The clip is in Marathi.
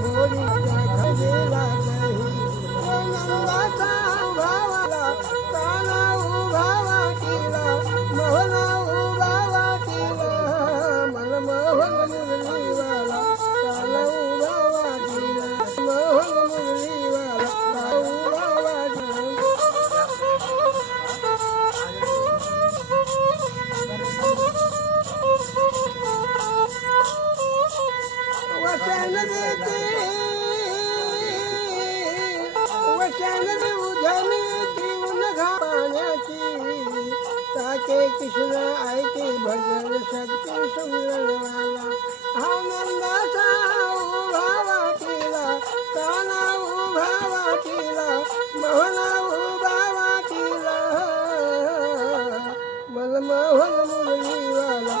भोरीच्या खंडेला नाही नंदाचा उभावाला काना उभावा केला मोहना उभावा केला मन मोहन मुरलीवाला काना उभावा केला मोहन मुरलीवाला काना उभावा वचन देते वचन देऊ धनी जीवन घाण्याची ताके कृष्ण ऐके भजन शक्ती सुंदरवाला आनंदाचा उभावा केला काना उभावा केला मोहना उभावा केला मन मोहन मुरलीवाला